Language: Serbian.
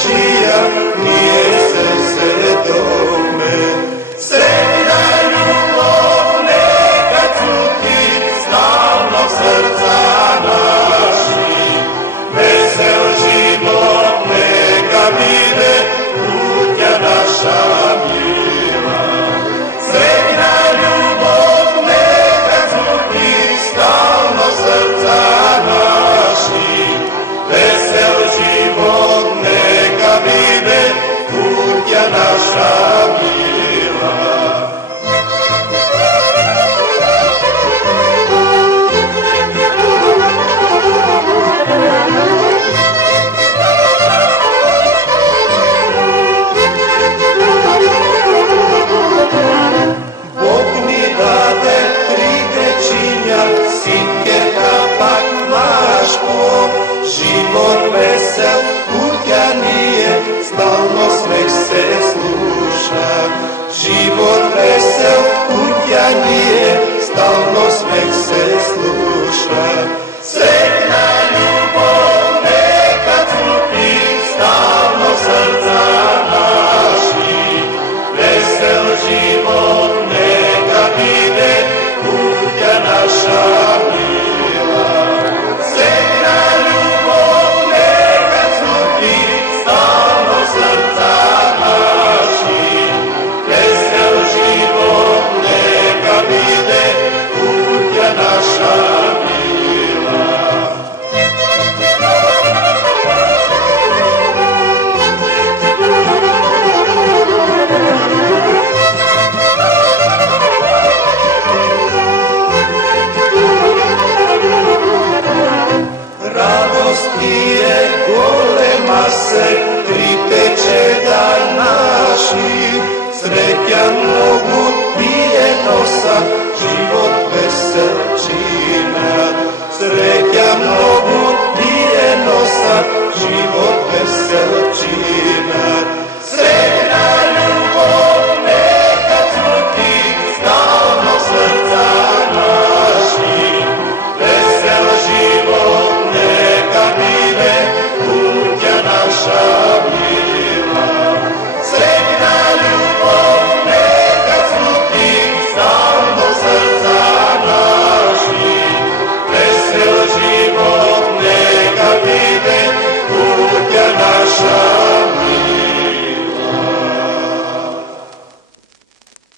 Božija, nije se dogme. Sretna ljubav neka cveti stalno srca naši, vesel život neka vide putja naša mila. Sretna ljubav neka cveti stalno srca naši, vesel život neka vide putja naša mila. Bog mi dade 3 trećinja, sinke kapak maško, život vesel, putja nije, stalno smeh se sluša. Život vesel, putja nije, stalno smeh se sluša. Sretna ljubav neka cveti stalno srca naši, vesel život neka vide putja naša mila. Sretna ljubav neka cveti stalno srca naši, vesel život neka vide putja naša mila. Radosti je golema se, 3 teče dan naši, srećan mogu pije nosa, život